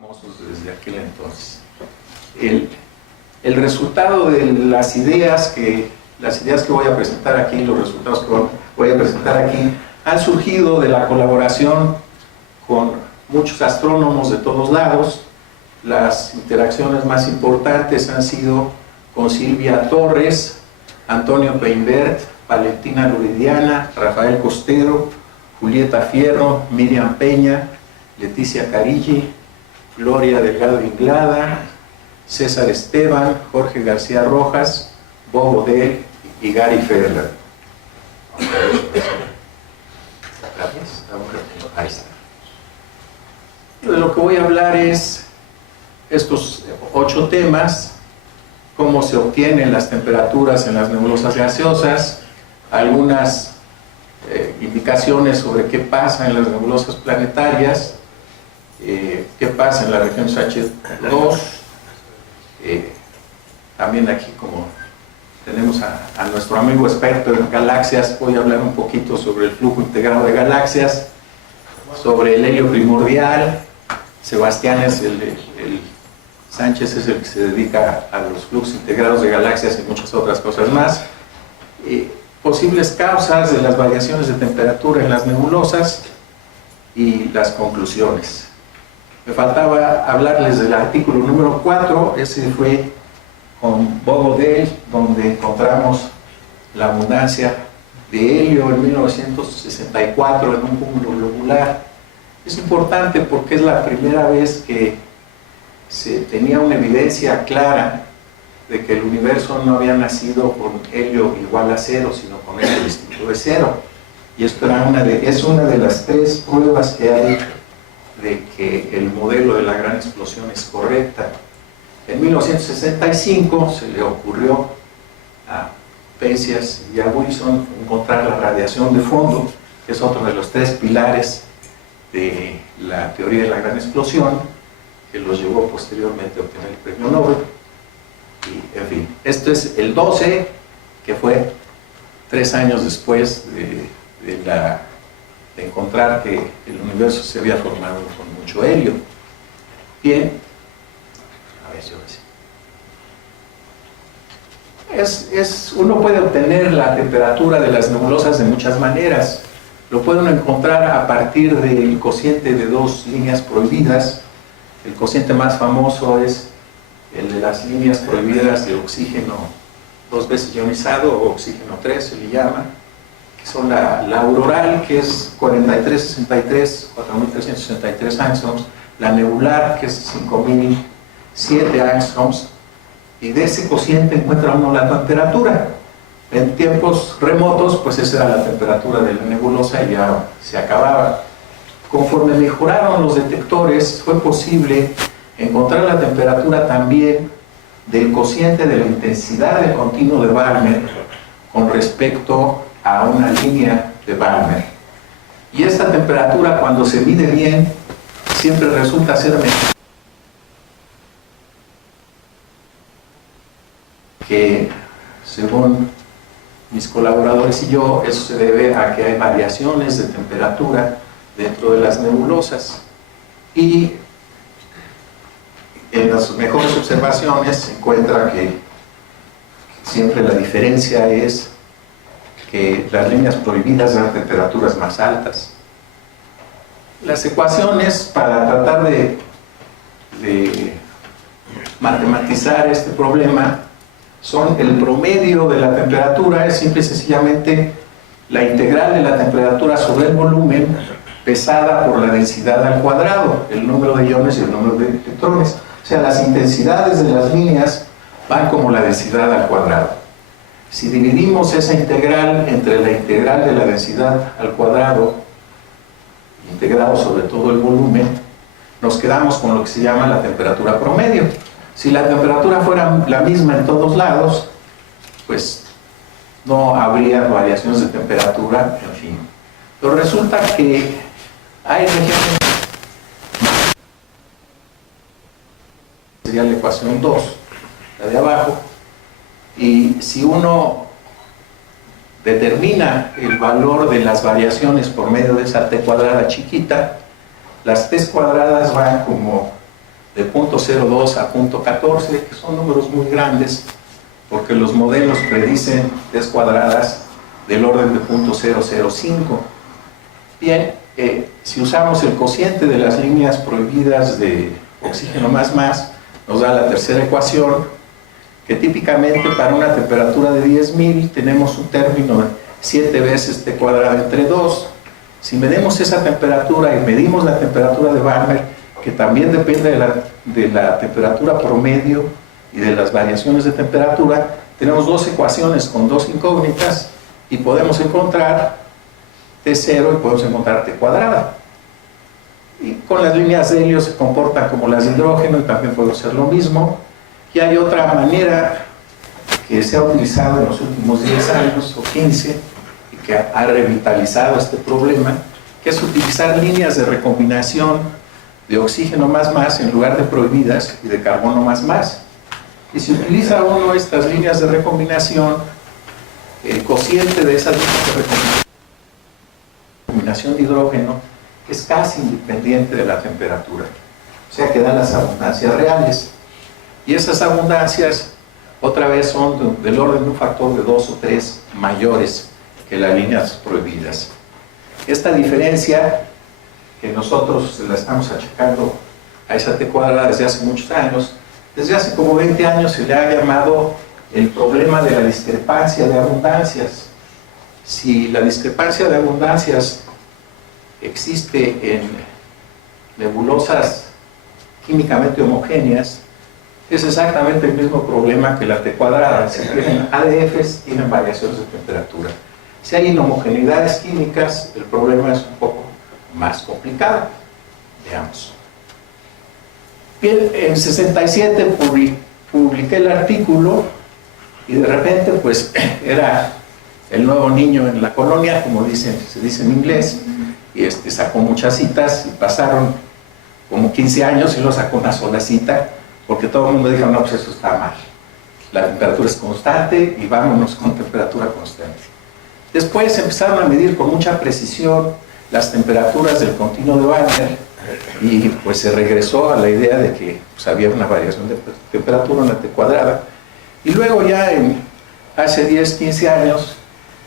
famosos desde aquel entonces. El resultado de las ideas que voy a presentar aquí, los resultados que voy a presentar aquí, han surgido de la colaboración con muchos astrónomos de todos lados. Las interacciones más importantes han sido con Silvia Torres, Antonio Peinbert, Valentina Luridiana, Rafael Costero, Julieta Fierro, Miriam Peña, Leticia Carilli, Gloria Delgado Inglada, César Esteban, Jorge García Rojas, Bob Odell y Gary Ferrer. Ahí está. De lo que voy a hablar es estos 8 temas: cómo se obtienen las temperaturas en las nebulosas gaseosas, algunas indicaciones sobre qué pasa en las nebulosas planetarias, qué pasa en la región H2. También aquí, como tenemos a nuestro amigo experto en galaxias, voy a hablar un poquito sobre el flujo integrado de galaxias, sobre el helio primordial. Sebastián Sánchez es el que se dedica a los flujos integrados de galaxias y muchas otras cosas más. Posibles causas de las variaciones de temperatura en las nebulosas y las conclusiones. Me faltaba hablarles del artículo número 4, ese fue con Bob Odell, donde encontramos la abundancia de helio en 1964 en un cúmulo globular. Es importante porque es la primera vez que se tenía una evidencia clara de que el universo no había nacido con helio igual a 0, sino con helio distinto de 0. Y esto es una de las 3 pruebas que hay de que el modelo de la gran explosión es correcta. En 1965 se le ocurrió a Penzias y a Wilson encontrar la radiación de fondo, que es otro de los 3 pilares de la teoría de la gran explosión, que los llevó posteriormente a obtener el premio Nobel. Y, en fin, esto es el 12, que fue 3 años después de encontrar que el universo se había formado con mucho helio. Bien, a ver si ahora sí. Uno puede obtener la temperatura de las nebulosas de muchas maneras. Lo pueden encontrar a partir del cociente de 2 líneas prohibidas. El cociente más famoso es el de las líneas prohibidas de oxígeno 2 veces ionizado, o oxígeno 3 se le llama, que son la auroral, que es 4363 angstroms, la nebular, que es 5007 angstroms, y de ese cociente encuentra uno la temperatura. En tiempos remotos, pues esa era la temperatura de la nebulosa y ya se acababa. Conforme mejoraron los detectores, fue posible encontrar la temperatura también del cociente de la intensidad del continuo de Balmer con respecto a una línea de Balmer. Y esta temperatura, cuando se mide bien, siempre resulta ser mejor que, según mis colaboradores y yo, eso se debe a que hay variaciones de temperatura dentro de las nebulosas. Y en las mejores observaciones se encuentra que siempre la diferencia es que las líneas prohibidas dan temperaturas más altas. Las ecuaciones para tratar de matematizar este problema son: el promedio de la temperatura es simple y sencillamente la integral de la temperatura sobre el volumen pesada por la densidad al cuadrado, el número de iones y el número de electrones. O sea, las intensidades de las líneas van como la densidad al cuadrado. Si dividimos esa integral entre la integral de la densidad al cuadrado, integrado sobre todo el volumen, nos quedamos con lo que se llama la temperatura promedio. Si la temperatura fuera la misma en todos lados, pues no habría variaciones de temperatura, en fin. Pero resulta que hay regiones, sería la ecuación 2, la de abajo, y si uno determina el valor de las variaciones por medio de esa t cuadrada chiquita, las t cuadradas van como de 0.02 a 0.14, que son números muy grandes, porque los modelos predicen T's cuadradas del orden de 0.005. Bien, si usamos el cociente de las líneas prohibidas de oxígeno más, nos da la tercera ecuación, que típicamente para una temperatura de 10.000 tenemos un término de 7 veces T cuadrada entre 2. Si medimos esa temperatura y medimos la temperatura de Balmer, que también depende de la temperatura promedio y de las variaciones de temperatura, tenemos dos ecuaciones con dos incógnitas y podemos encontrar T0 y podemos encontrar T cuadrada. Y con las líneas de helio se comportan como las de hidrógeno y también puede ser lo mismo. Y hay otra manera que se ha utilizado en los últimos 10 años o 15 y que ha revitalizado este problema, que es utilizar líneas de recombinación de oxígeno más en lugar de prohibidas y de carbono más. Y si utiliza uno estas líneas de recombinación, el cociente de esas líneas de recombinación de hidrógeno es casi independiente de la temperatura, o sea que dan las abundancias reales. Y esas abundancias otra vez son del orden de un factor de 2 o 3 mayores que las líneas prohibidas. Esta diferencia que nosotros la estamos achacando a esa T cuadrada desde hace muchos años, desde hace como 20 años se le ha llamado el problema de la discrepancia de abundancias. Si la discrepancia de abundancias existe en nebulosas químicamente homogéneas, es exactamente el mismo problema que la T cuadrada. Si tienen ADFs, tienen variaciones de temperatura. Si hay inhomogeneidades químicas, el problema es un poco más complicado. Veamos. Bien, en 67 publiqué el artículo y de repente pues era el nuevo niño en la colonia, como se dice en inglés, y sacó muchas citas y pasaron como 15 años y lo sacó una sola cita, porque todo el mundo dijo, no, pues eso está mal. La temperatura es constante y vámonos con temperatura constante. Después empezaron a medir con mucha precisión las temperaturas del continuo de Balmer y pues se regresó a la idea de que pues, había una variación de temperatura en la T cuadrada. Y luego ya hace 10, 15 años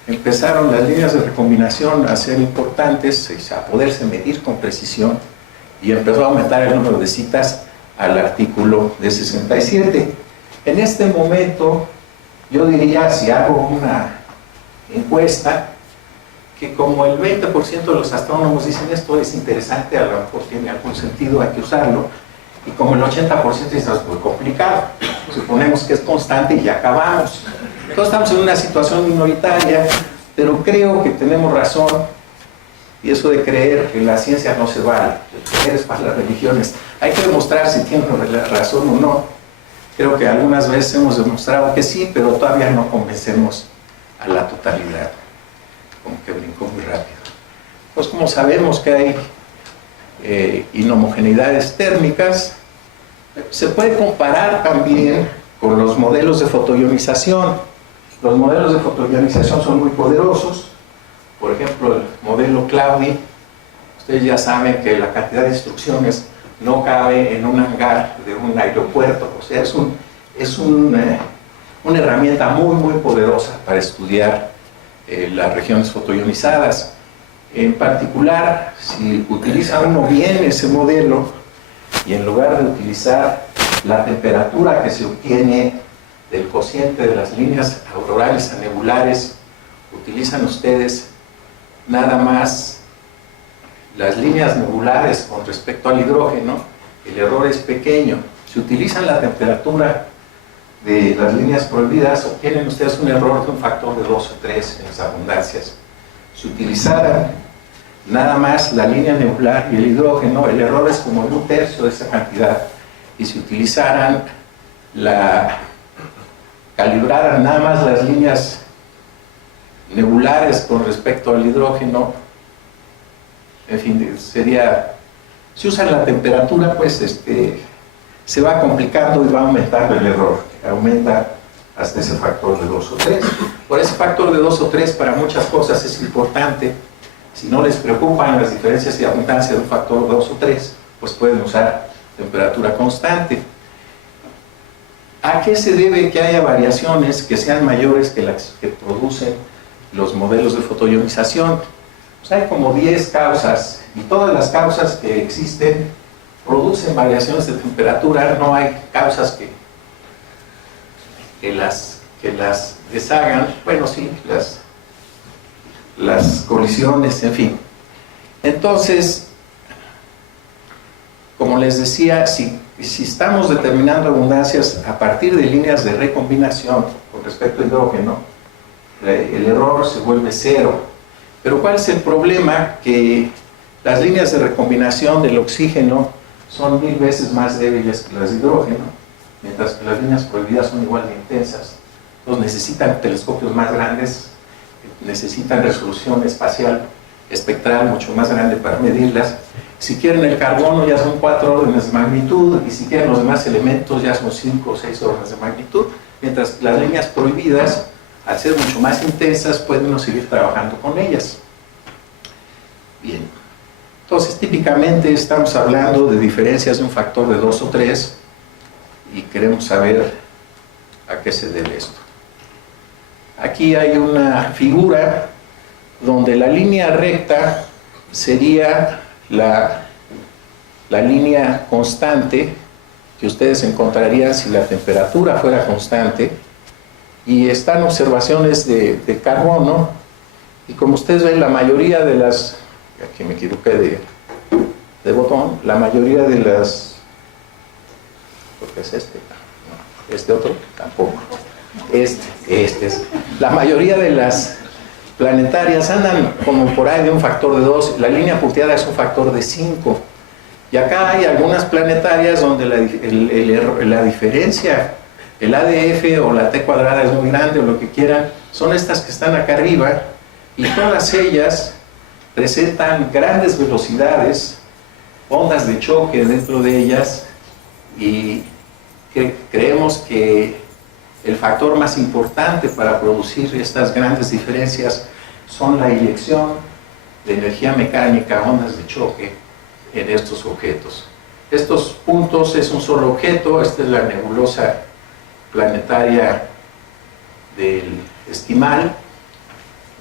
empezaron las líneas de recombinación a ser importantes, a poderse medir con precisión y empezó a aumentar el número de citas al artículo de 67. En este momento, yo diría, si hago una encuesta, que como el 20% de los astrónomos dicen esto es interesante, a lo mejor tiene algún sentido, hay que usarlo, y como el 80% dice es muy complicado, suponemos que es constante y ya acabamos. Entonces estamos en una situación minoritaria, pero creo que tenemos razón. Y eso de creer que la ciencia no se vale, el creer es para las religiones. Hay que demostrar si tienen razón o no. Creo que algunas veces hemos demostrado que sí, pero todavía no convencemos a la totalidad. Como que brincó muy rápido. Pues como sabemos que hay inhomogeneidades térmicas, se puede comparar también con los modelos de fotoionización. Los modelos de fotoionización son muy poderosos. Por ejemplo, el modelo Claudi, ustedes ya saben que la cantidad de instrucciones no cabe en un hangar de un aeropuerto, o sea, es una herramienta muy poderosa para estudiar las regiones fotoionizadas. En particular, si utiliza uno bien ese modelo y en lugar de utilizar la temperatura que se obtiene del cociente de las líneas aurorales a nebulares, utilizan ustedes nada más las líneas nebulares con respecto al hidrógeno, el error es pequeño. Si utilizan la temperatura de las líneas prohibidas, obtienen ustedes un error de un factor de 2 o 3 en las abundancias. Si utilizaran nada más la línea nebular y el hidrógeno, el error es como de 1/3 de esa cantidad. Y si utilizaran calibraran nada más las líneas nebulares con respecto al hidrógeno, en fin, si usan la temperatura, pues se va complicando y va aumentando el error, aumenta hasta ese factor de 2 o 3. Por ese factor de 2 o 3 para muchas cosas es importante. Si no les preocupan las diferencias de abundancia de un factor de 2 o 3, pues pueden usar temperatura constante. ¿A qué se debe que haya variaciones que sean mayores que las que producen los modelos de fotoionización? Pues hay como 10 causas, y todas las causas que existen producen variaciones de temperatura. No hay causas que las deshagan. Bueno, sí, las colisiones, en fin. Entonces, como les decía, si estamos determinando abundancias a partir de líneas de recombinación con respecto a hidrógeno, el error se vuelve 0. Pero ¿cuál es el problema? Que las líneas de recombinación del oxígeno son 1000 veces más débiles que las de hidrógeno, mientras que las líneas prohibidas son igual de intensas. Entonces necesitan telescopios más grandes, necesitan resolución espacial espectral mucho más grande para medirlas. Si quieren el carbono ya son 4 órdenes de magnitud, y si quieren los demás elementos ya son 5 o 6 órdenes de magnitud, mientras que las líneas prohibidas, al ser mucho más intensas, podemos seguir trabajando con ellas. Bien, entonces típicamente estamos hablando de diferencias de un factor de 2 o 3, y queremos saber a qué se debe esto. Aquí hay una figura donde la línea recta sería la línea constante que ustedes encontrarían si la temperatura fuera constante, y están observaciones de carbono, y como ustedes ven, la mayoría de las, aquí me equivoqué de botón, la mayoría de las, ¿por qué es este? No, este otro tampoco, este es, la mayoría de las planetarias andan como por ahí de un factor de 2, la línea punteada es un factor de 5, y acá hay algunas planetarias donde la diferencia, el ADF o la T cuadrada es muy grande, o lo que quieran. Son estas que están acá arriba, y todas ellas presentan grandes velocidades, ondas de choque dentro de ellas, y creemos que el factor más importante para producir estas grandes diferencias son la inyección de energía mecánica, ondas de choque, en estos objetos. Estos puntos es un solo objeto. Esta es la nebulosa planetaria del Esquimal,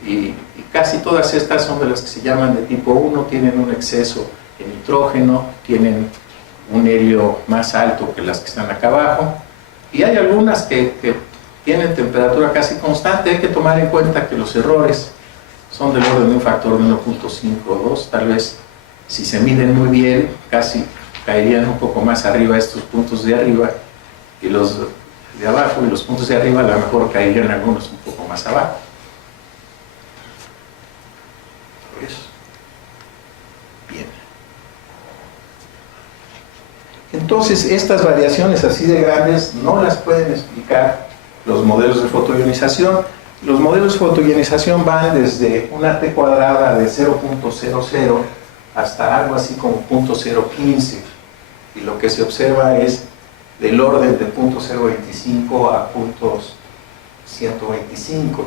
y casi todas estas son de las que se llaman de tipo 1, tienen un exceso de nitrógeno, tienen un helio más alto que las que están acá abajo, y hay algunas que tienen temperatura casi constante. Hay que tomar en cuenta que los errores son del orden de un factor de 1.5 o 2, tal vez si se miden muy bien, casi caerían un poco más arriba estos puntos de arriba, y los de abajo, y los puntos de arriba a lo mejor caerían algunos un poco más abajo. Bien. Entonces, estas variaciones así de grandes no las pueden explicar los modelos de fotoionización. Los modelos de fotoionización van desde una T cuadrada de 0.00 hasta algo así como 0.015, y lo que se observa es del orden de 0.025 a 0.125.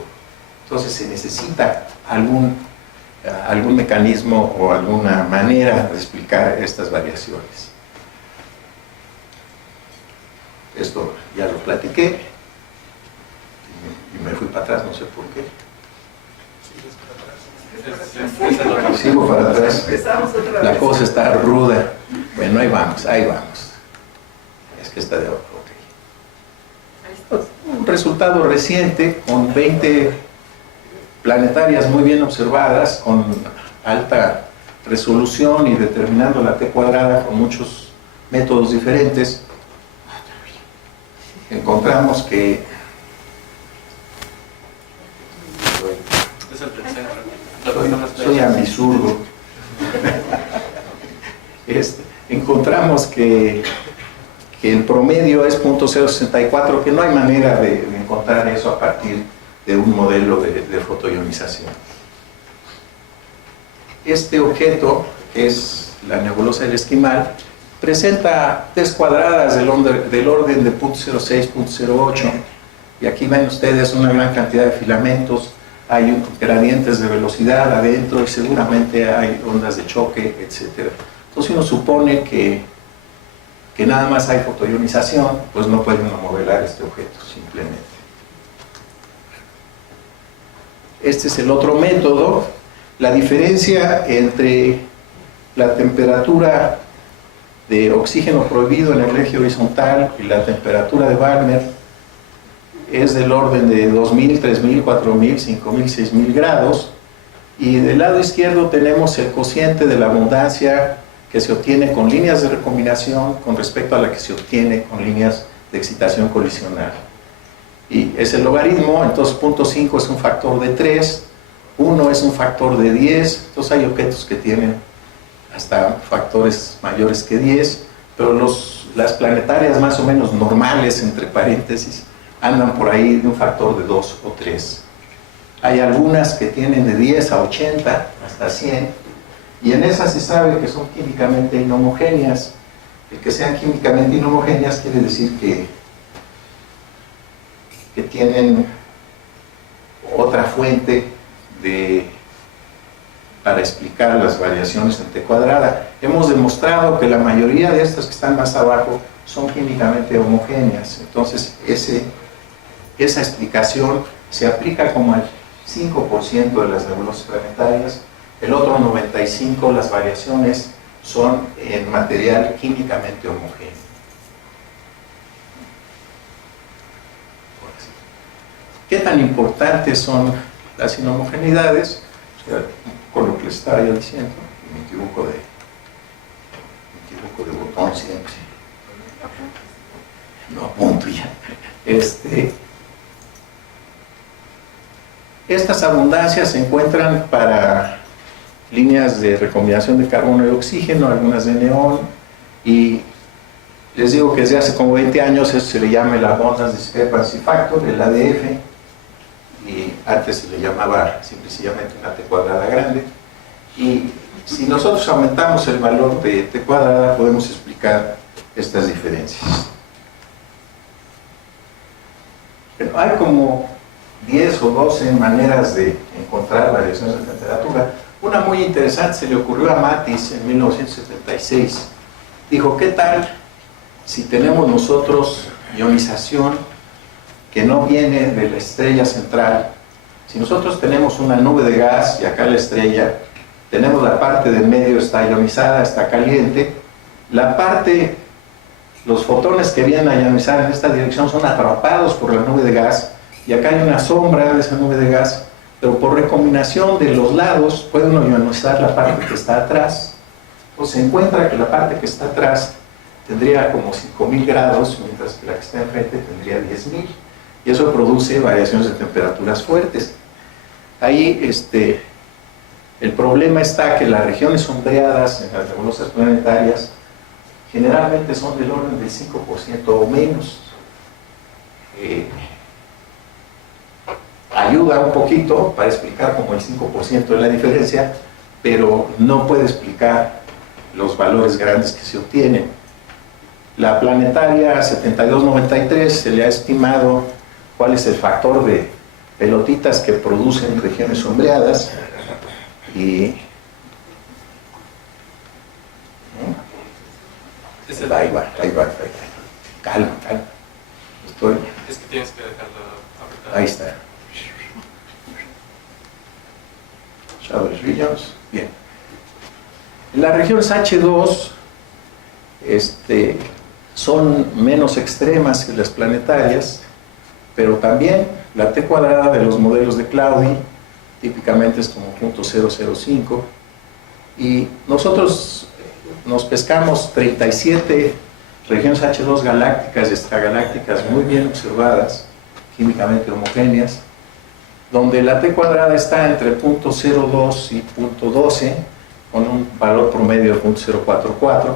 Entonces se necesita algún mecanismo o alguna manera de explicar estas variaciones. Esto ya lo platiqué y me fui para atrás, no sé por qué. Sigo para atrás. La cosa está ruda. Bueno, ahí vamos. Es que está de abajo. Okay. Un resultado reciente con 20 planetarias muy bien observadas, con alta resolución y determinando la T cuadrada con muchos métodos diferentes. Encontramos que soy ambisurdo. Encontramos que el promedio es 0.064, que no hay manera de encontrar eso a partir de un modelo de fotoionización. Este objeto, que es la nebulosa del Esquimal, presenta T's cuadradas del orden de 0.06, 0.08, y aquí ven ustedes una gran cantidad de filamentos, hay gradientes de velocidad adentro, y seguramente hay ondas de choque, etc. Entonces uno supone que que nada más hay fotoionización, pues no puede uno modelar este objeto simplemente. Este es el otro método. La diferencia entre la temperatura de oxígeno prohibido en el eje horizontal y la temperatura de Balmer es del orden de 2000, 3000, 4000, 5000, 6000 grados, y del lado izquierdo tenemos el cociente de la abundancia que se obtiene con líneas de recombinación con respecto a la que se obtiene con líneas de excitación colisional. Y es el logaritmo, entonces 0.5 es un factor de 3, 1 es un factor de 10, entonces hay objetos que tienen hasta factores mayores que 10, pero las planetarias más o menos normales, entre paréntesis, andan por ahí de un factor de 2 o 3. Hay algunas que tienen de 10 a 80, hasta 100, y en esas se sabe que son químicamente inhomogéneas. El que sean químicamente inhomogéneas quiere decir que tienen otra fuente para explicar las variaciones en T cuadrada. Hemos demostrado que la mayoría de estas que están más abajo son químicamente homogéneas. Entonces esa explicación se aplica como al 5% de las nebulosas planetarias. El otro 95% las variaciones son en material químicamente homogéneo. ¿Qué tan importantes son las inhomogeneidades? O sea, con lo que les estaba yo diciendo, me equivoco de botón siempre. No apunto ya. Estas abundancias se encuentran para líneas de recombinación de carbono y oxígeno, algunas de neón, y les digo que desde hace como 20 años eso se le llama el Abundance Discrepancy Factor, el ADF, y antes se le llamaba sencillamente una T cuadrada grande, y si nosotros aumentamos el valor de T cuadrada podemos explicar estas diferencias. Pero hay como 10 o 12 maneras de encontrar variaciones de temperatura. Una muy interesante se le ocurrió a Mattis en 1976. Dijo, ¿qué tal si tenemos nosotros ionización que no viene de la estrella central? Si nosotros tenemos una nube de gas y acá la estrella, tenemos la parte del medio está ionizada, está caliente, los fotones que vienen a ionizar en esta dirección son atrapados por la nube de gas, y acá hay una sombra de esa nube de gas, pero por recombinación de los lados puede uno ionizar la parte que está atrás. Pues se encuentra que la parte que está atrás tendría como 5000 grados, mientras que la que está enfrente tendría 10000, y eso produce variaciones de temperaturas fuertes. Ahí el problema está que las regiones sombreadas en las nebulosas planetarias generalmente son del orden del 5% o menos. Ayuda un poquito para explicar como el 5% de la diferencia, pero no puede explicar los valores grandes que se obtienen. La planetaria 7293 se le ha estimado cuál es el factor de pelotitas que producen regiones sombreadas, y ahí va. Calma. Es que tienes que dejarlo apretado. Ahí está. Shadow Regions. Bien. En las regiones H2 son menos extremas que las planetarias, pero también la T cuadrada de los modelos de Claudi típicamente es como 0.005, y nosotros nos pescamos 37 regiones H2 galácticas y extragalácticas muy bien observadas, químicamente homogéneas, donde la T cuadrada está entre 0.02 y 0.12, con un valor promedio de 0.044,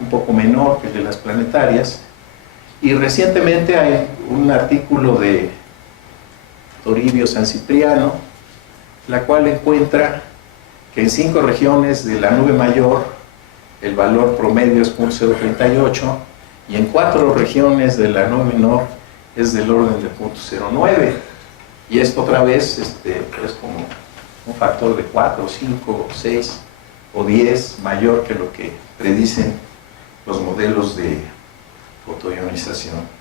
un poco menor que el de las planetarias. Y recientemente hay un artículo de Toribio San Cipriano, la cual encuentra que en 5 regiones de la nube mayor el valor promedio es 0.038, y en 4 regiones de la nube menor es del orden de 0.09, y esto otra vez es como un factor de 4, 5, 6 o 10 mayor que lo que predicen los modelos de fotoionización.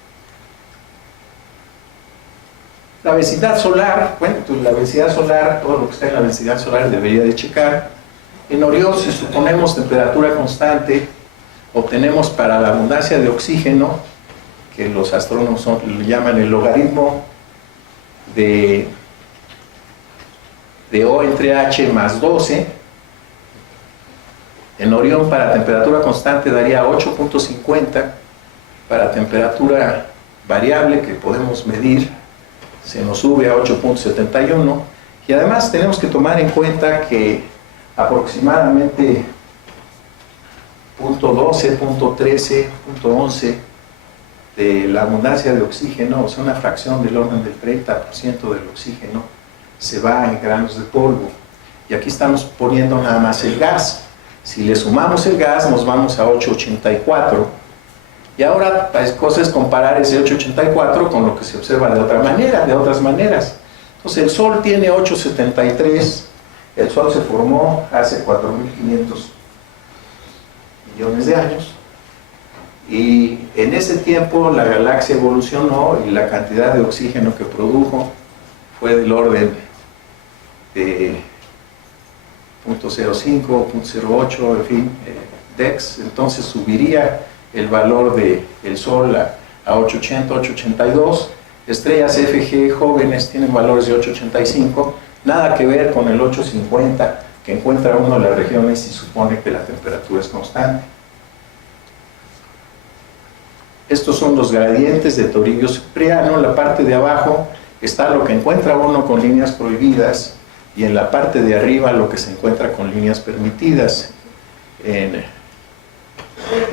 La densidad solar, bueno, pues la densidad solar, todo lo que está en la densidad solar debería de checar. En Orión, si suponemos temperatura constante, obtenemos para la abundancia de oxígeno, que los astrónomos le llaman el logaritmo de O entre H más 12. En Orión para temperatura constante daría 8.50, para temperatura variable que podemos medir se nos sube a 8.71, y además tenemos que tomar en cuenta que aproximadamente .12, .13, .11 de la abundancia de oxígeno, o sea, una fracción del orden del 30% del oxígeno, se va en granos de polvo. Y aquí estamos poniendo nada más el gas. Si le sumamos el gas, nos vamos a 8.84. Y ahora la cosa es comparar ese 8.84 con lo que se observa de otra manera, de otras maneras. Entonces el Sol tiene 8.73, el Sol se formó hace 4.500 millones de años, y en ese tiempo la galaxia evolucionó y la cantidad de oxígeno que produjo fue del orden de 0.05, 0.08, en fin, dex. Entonces subiría el valor del Sol a 880, 882. Estrellas FG jóvenes tienen valores de 885, nada que ver con el 850 que encuentra uno en las regiones y supone que la temperatura es constante. Estos son los gradientes de Toribio-Cipriano. En la parte de abajo está lo que encuentra uno con líneas prohibidas, y en la parte de arriba lo que se encuentra con líneas permitidas.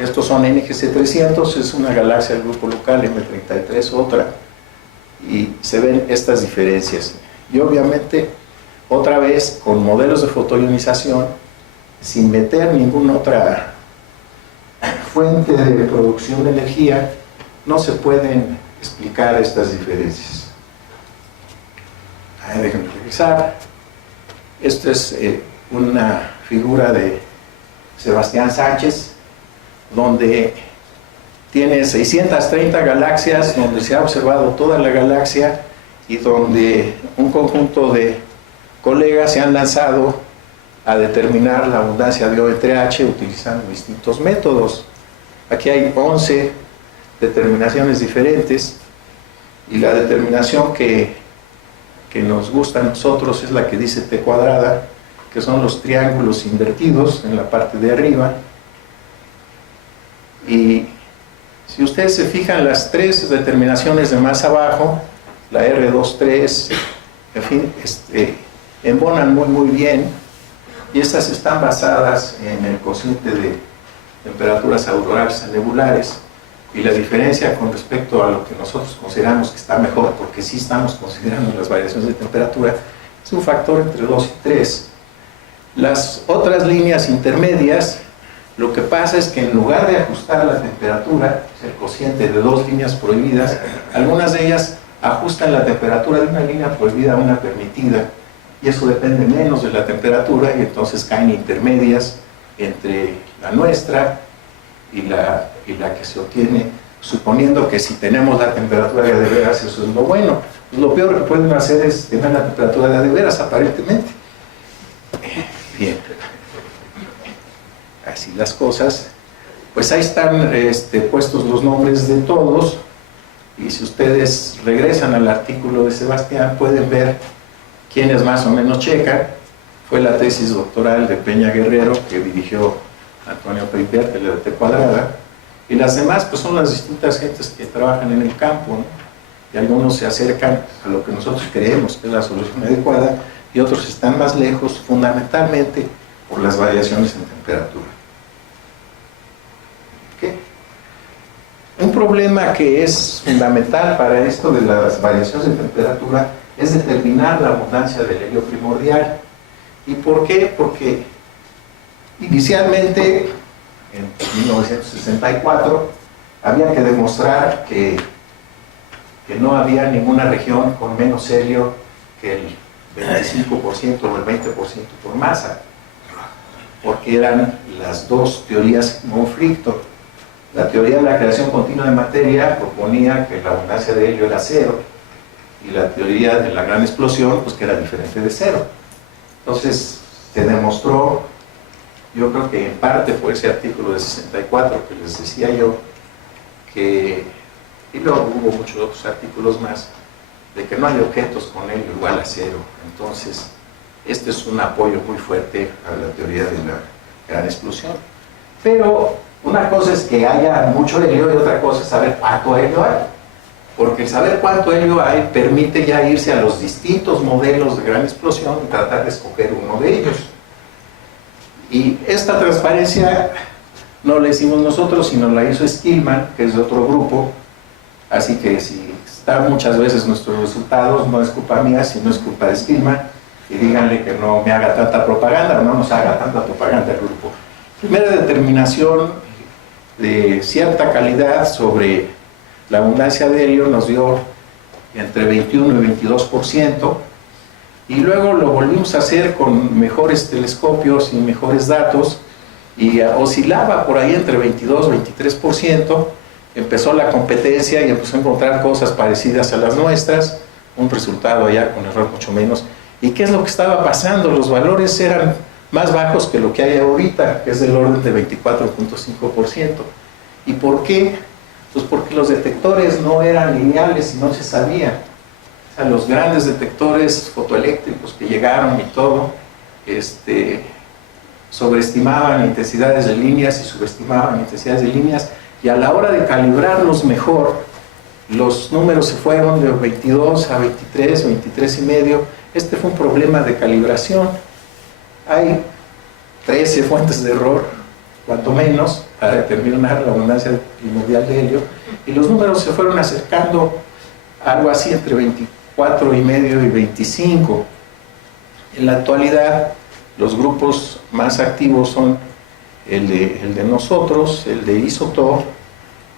Estos son NGC 300, es una galaxia del grupo local, M33 otra, y se ven estas diferencias. Y obviamente, otra vez, con modelos de fotoionización, sin meter ninguna otra fuente de producción de energía, no se pueden explicar estas diferencias. Déjenme regresar. Esto es una figura de Sebastián Sánchez, donde tiene 630 galaxias, donde se ha observado toda la galaxia y donde un conjunto de colegas se han lanzado a determinar la abundancia de O entre H utilizando distintos métodos. Aquí hay 11 determinaciones diferentes, y la determinación que nos gusta a nosotros es la que dice T cuadrada, que son los triángulos invertidos en la parte de arriba. Y si ustedes se fijan, las tres determinaciones de más abajo, la R23, en fin, embonan muy bien, y estas están basadas en el cociente de temperaturas aurorales y nebulares. Y la diferencia con respecto a lo que nosotros consideramos que está mejor, porque sí estamos considerando las variaciones de temperatura, es un factor entre 2 y 3. Las otras líneas intermedias, lo que pasa es que en lugar de ajustar la temperatura, el cociente de dos líneas prohibidas, algunas de ellas ajustan la temperatura de una línea prohibida a una permitida, y eso depende menos de la temperatura, y entonces caen intermedias entre la nuestra y la que se obtiene, suponiendo que si tenemos la temperatura de veras, eso es lo bueno. Lo peor que pueden hacer es tener la temperatura de veras, aparentemente. Bien, así las cosas. Pues ahí están puestos los nombres de todos, y si ustedes regresan al artículo de Sebastián pueden ver quiénes más o menos checan. Fue la tesis doctoral de Peña Guerrero, que dirigió Antonio Peiper, de la T cuadrada, y las demás pues son las distintas gentes que trabajan en el campo, ¿no? Y algunos se acercan a lo que nosotros creemos que es la solución adecuada, y otros están más lejos, fundamentalmente por las variaciones en temperatura. ¿Qué? Un problema que es fundamental para esto de las variaciones de temperatura es determinar la abundancia del helio primordial. ¿Y por qué? Porque inicialmente, en 1964, había que demostrar que no había ninguna región con menos helio que el 25% o el 20% por masa, porque eran las dos teorías en conflicto. La teoría de la creación continua de materia proponía que la abundancia de helio era cero, y la teoría de la gran explosión, pues que era diferente de cero. Entonces, se demostró, yo creo que en parte fue ese artículo de 64 que les decía yo, que, y luego hubo muchos otros artículos más, de que no hay objetos con helio igual a cero. Entonces, este es un apoyo muy fuerte a la teoría de la gran explosión. Pero una cosa es que haya mucho helio y otra cosa es saber cuánto helio hay. Porque el saber cuánto helio hay permite ya irse a los distintos modelos de gran explosión y tratar de escoger uno de ellos. Y esta transparencia no la hicimos nosotros, sino la hizo Skillman, que es de otro grupo. Así que si están muchas veces nuestros resultados, no es culpa mía, sino es culpa de Skillman. Y díganle que no me haga tanta propaganda o no nos haga tanta propaganda el grupo. Primera determinación de cierta calidad sobre la abundancia de helio nos dio entre 21 y 22%, y luego lo volvimos a hacer con mejores telescopios y mejores datos, y oscilaba por ahí entre 22 y 23%. Empezó la competencia y empezó a encontrar cosas parecidas a las nuestras, un resultado allá con error mucho menos. ¿Y qué es lo que estaba pasando? Los valores eran más bajos que lo que hay ahorita, que es del orden de 24.5%. ¿Y por qué? Pues porque los detectores no eran lineales y no se sabía. O sea, los grandes detectores fotoeléctricos que llegaron y todo, sobreestimaban intensidades de líneas y subestimaban intensidades de líneas, y a la hora de calibrarlos mejor, los números se fueron de 22 a 23, 23 y medio. Este fue un problema de calibración. Hay 13 fuentes de error, cuanto menos, para determinar la abundancia primordial de helio, y los números se fueron acercando algo así entre 24 y medio y 25. En la actualidad, los grupos más activos son el de nosotros, el de Isotop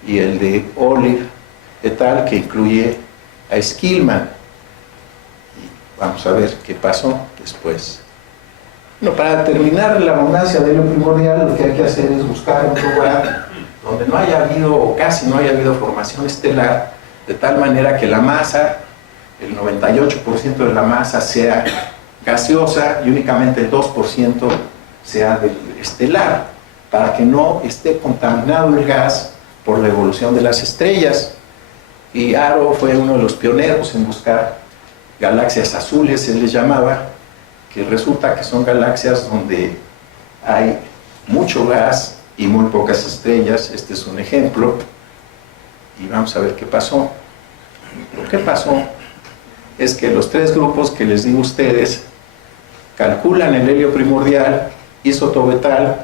y el de Olive et al, que incluye a Skillman. Y vamos a ver qué pasó después. Bueno, para determinar la abundancia de helio primordial, lo que hay que hacer es buscar un lugar donde no haya habido, o casi no haya habido, formación estelar, de tal manera que la masa, el 98% de la masa sea gaseosa y únicamente el 2% sea del estelar, para que no esté contaminado el gas por la evolución de las estrellas. Y Aro fue uno de los pioneros en buscar galaxias azules, él les llamaba, que resulta que son galaxias donde hay mucho gas y muy pocas estrellas. Este es un ejemplo, y vamos a ver qué pasó. Lo que pasó es que los tres grupos que les digo a ustedes calculan el helio primordial, Isotop et al,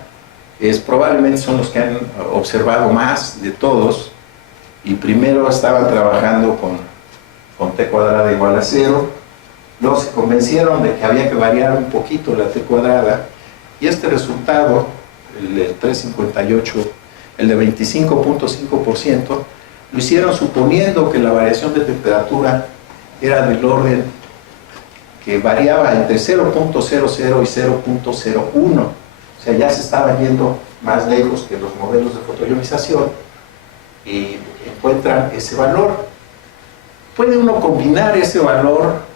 probablemente son los que han observado más de todos, y primero estaban trabajando con T cuadrada igual a 0. Luego se convencieron de que había que variar un poquito la T cuadrada, y este resultado, el de 358, el de 25.5%, lo hicieron suponiendo que la variación de temperatura era del orden que variaba entre 0.00 y 0.01. O sea, ya se estaba yendo más lejos que los modelos de fotoionización, y encuentran ese valor. Puede uno combinar ese valor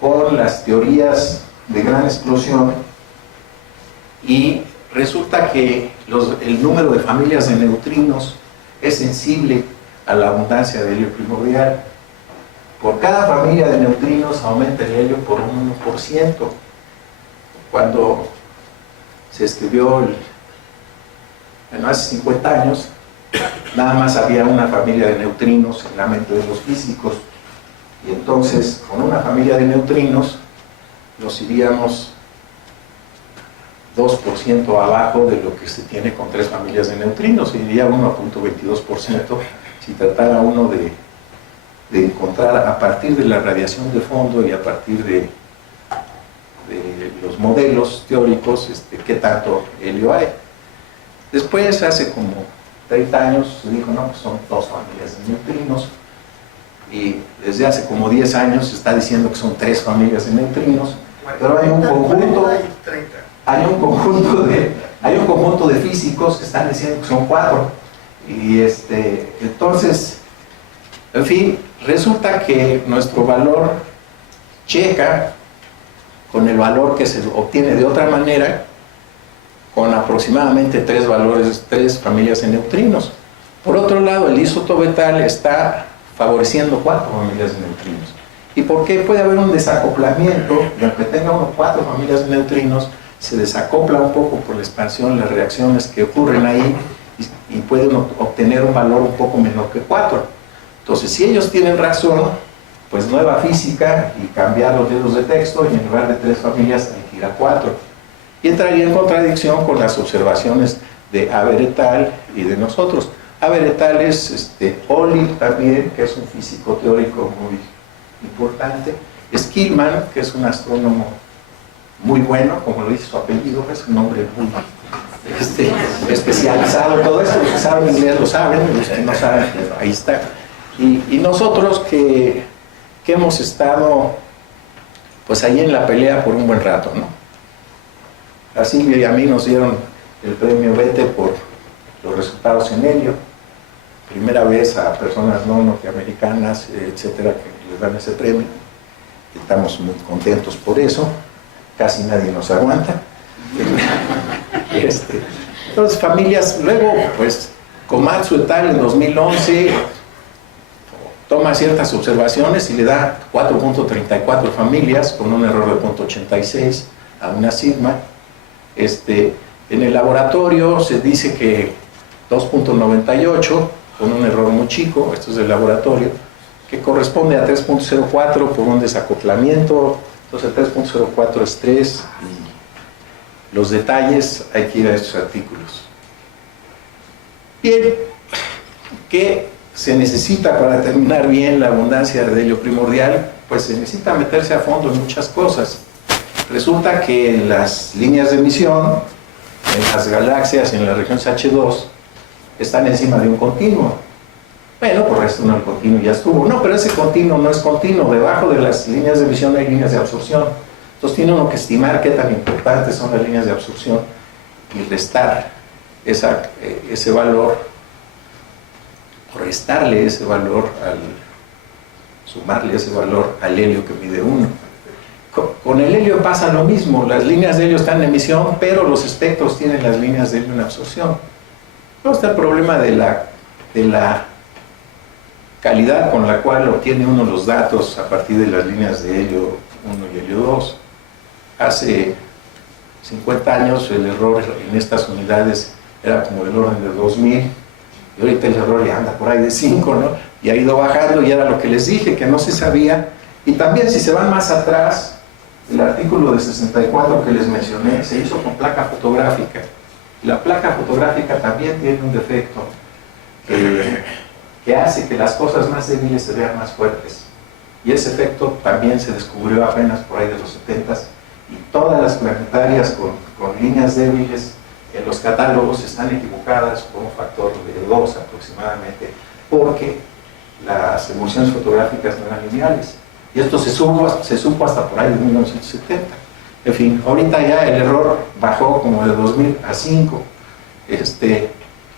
con las teorías de gran explosión, y resulta que el número de familias de neutrinos es sensible a la abundancia de helio primordial. Por cada familia de neutrinos aumenta el helio por un 1%. Cuando se escribió, hace 50 años, nada más había una familia de neutrinos en la mente de los físicos, y entonces con una familia de neutrinos nos iríamos 2% abajo de lo que se tiene con tres familias de neutrinos, iría 1.22% si tratara uno de encontrar a partir de la radiación de fondo y a partir de los modelos teóricos qué tanto helio hay. Después, hace como 30 años, se dijo, no, pues son dos familias de neutrinos, y desde hace como 10 años se está diciendo que son tres familias de neutrinos, pero hay un conjunto de físicos que están diciendo que son 4, Entonces, en fin, resulta que nuestro valor checa con el valor que se obtiene de otra manera, con aproximadamente tres familias de neutrinos. Por otro lado, el isótopo tal está favoreciendo 4 familias de neutrinos. ¿Y por qué? Puede haber un desacoplamiento, y aunque tenga 4 familias de neutrinos, se desacopla un poco por la expansión, las reacciones que ocurren ahí, y pueden obtener un valor un poco menor que 4. Entonces, si ellos tienen razón, pues nueva física y cambiar los libros de texto, y en lugar de 3 familias, elegir a 4. Y entraría en contradicción con las observaciones de Haber et al. Y de nosotros. Haber et al. Es Olli también, que es un físico teórico muy importante. Skillman, que es un astrónomo muy bueno, como lo dice su apellido, es un nombre muy especializado. Todo esto, los que saben inglés lo saben, los que no saben, ahí está. Y nosotros que hemos estado pues ahí en la pelea por un buen rato, ¿no? A Silvia y a mí nos dieron el premio Bete por los resultados en helio. Primera vez a personas no norteamericanas, etcétera, que les dan ese premio. Estamos muy contentos por eso. Casi nadie nos aguanta. Entonces, familias, luego, pues, Komatsu et al. En 2011 toma ciertas observaciones y le da 4.34 familias con un error de 0.86 a una sigma. En el laboratorio se dice que 2.98 con un error muy chico, esto es del laboratorio, que corresponde a 3.04 por un desacoplamiento. Entonces el 3.04 es 3 y los detalles hay que ir a estos artículos. Bien, ¿qué se necesita para determinar bien la abundancia de helio primordial? Pues se necesita meterse a fondo en muchas cosas. Resulta que en las líneas de emisión, en las galaxias, en las regiones H2, están encima de un continuo. Bueno, por esto no, el continuo ya estuvo. No, pero ese continuo no es continuo. Debajo de las líneas de emisión hay líneas de absorción. Entonces tiene uno que estimar qué tan importantes son las líneas de absorción y restar ese valor, o restarle ese valor, sumarle ese valor al helio que mide 1. Con el helio pasa lo mismo, las líneas de helio están en emisión, pero los espectros tienen las líneas de helio en absorción. Luego está el problema de la calidad con la cual obtiene uno los datos a partir de las líneas de helio 1 y helio 2. Hace 50 años el error en estas unidades era como del orden de 2000, y ahorita el error ya anda por ahí de 5, ¿no? Y ha ido bajando, y era lo que les dije, que no se sabía. Y también, si se van más atrás, el artículo de 64 que les mencioné se hizo con placa fotográfica. Y la placa fotográfica también tiene un defecto que hace que las cosas más débiles se vean más fuertes. Y ese efecto también se descubrió apenas por ahí de los 70s. Y todas las planetarias con líneas débiles en los catálogos están equivocadas por un factor de 2 aproximadamente, porque las emulsiones fotográficas no eran lineales. Y esto se supo hasta por ahí de 1970. En fin, ahorita ya el error bajó como de 2000 a 5.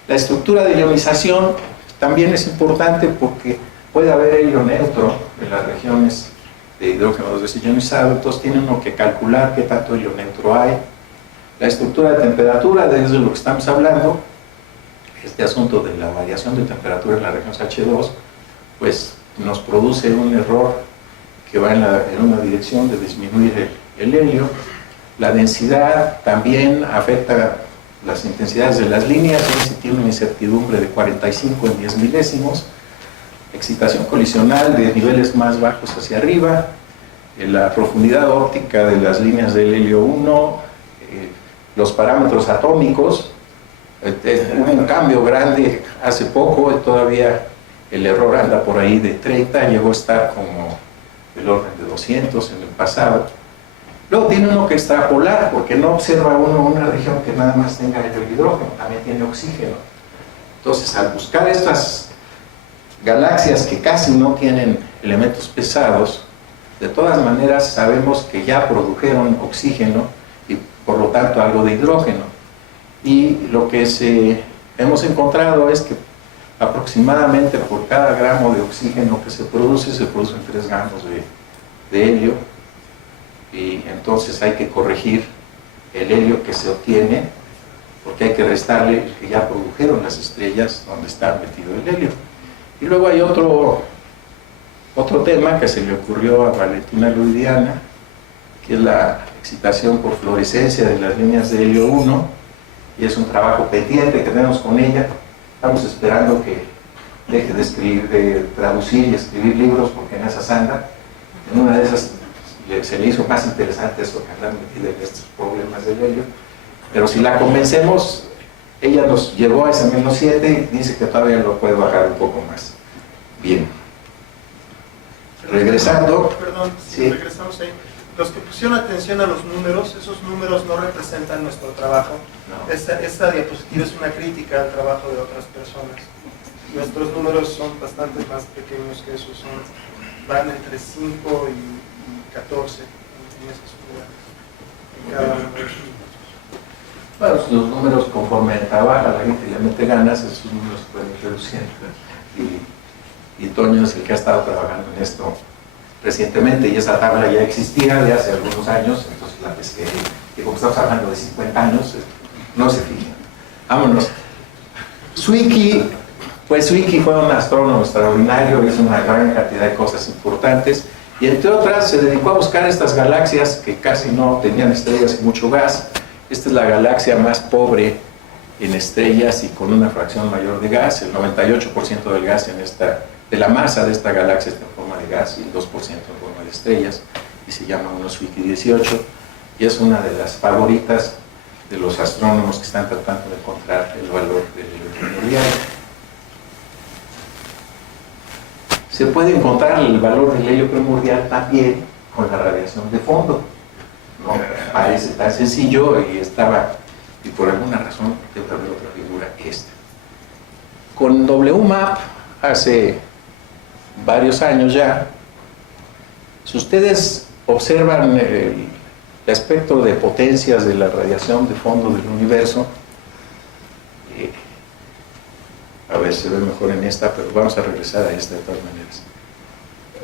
La estructura de ionización también es importante porque puede haber helio neutro en las regiones de hidrógeno desionizado, entonces tiene uno que calcular qué tanto helio neutro hay. La estructura de temperatura, desde lo que estamos hablando, este asunto de la variación de temperatura en las regiones H2, pues nos produce un error que va en una dirección de disminuir el helio. La densidad también afecta las intensidades de las líneas, si tiene una incertidumbre de 45 en 10 milésimos, excitación colisional de niveles más bajos hacia arriba, la profundidad óptica de las líneas del helio 1, los parámetros atómicos. Hubo un cambio grande hace poco, todavía el error anda por ahí de 30, llegó a estar como del orden de 200 en el pasado. Luego tiene uno que extrapolar, porque no observa uno una región que nada más tenga helio y hidrógeno, también tiene oxígeno. Entonces, al buscar estas galaxias que casi no tienen elementos pesados, de todas maneras sabemos que ya produjeron oxígeno y por lo tanto algo de hidrógeno. Y lo que hemos encontrado es que aproximadamente por cada gramo de oxígeno que se producen 3 gramos de helio, y entonces hay que corregir el helio que se obtiene, porque hay que restarle el que ya produjeron las estrellas donde está metido el helio. Y luego hay otro tema que se le ocurrió a Valentina Luidiana, que es la excitación por fluorescencia de las líneas de helio 1, y es un trabajo pendiente que tenemos con ella. Estamos esperando que deje de traducir y escribir libros, porque en esas anda. En una de esas se le hizo más interesante eso, que andar metida en estos problemas del helio. Pero si la convencemos, ella nos llevó a ese -7 y dice que todavía lo puede bajar un poco más. Bien. Regresando. Perdón, sí. Regresamos ahí. Los que pusieron atención a los números, esos números no representan nuestro trabajo. No. Esta diapositiva es una crítica al trabajo de otras personas. Nuestros números son bastante más pequeños que esos, van entre 5 y 14 en esas unidades, en cada uno de esos números. Bueno, los números, conforme trabaja la gente y le mete ganas, esos números se pueden ir reduciendo. Y Toño es el que ha estado trabajando en esto recientemente, y esa tabla ya existía de hace algunos años, entonces la pesqué, y como estamos hablando de 50 años, no se fijan. Vámonos. Zwicky, pues Zwicky fue un astrónomo extraordinario, hizo una gran cantidad de cosas importantes, y entre otras se dedicó a buscar estas galaxias que casi no tenían estrellas y mucho gas. Esta es la galaxia más pobre en estrellas y con una fracción mayor de gas. El 98% del gas de la masa de esta galaxia está en forma de gas y el 2% en forma de estrellas, y se llama 1 Zwicky 18, y es una de las favoritas de los astrónomos que están tratando de encontrar el valor del helio primordial. Se puede encontrar el valor del helio primordial también con la radiación de fondo. No parece tan sencillo, y por alguna razón debe haber otra figura, esta. Con WMAP, hace varios años ya, si ustedes observan el espectro de potencias de la radiación de fondo del universo, a ver, se ve mejor en esta, pero vamos a regresar a esta de todas maneras.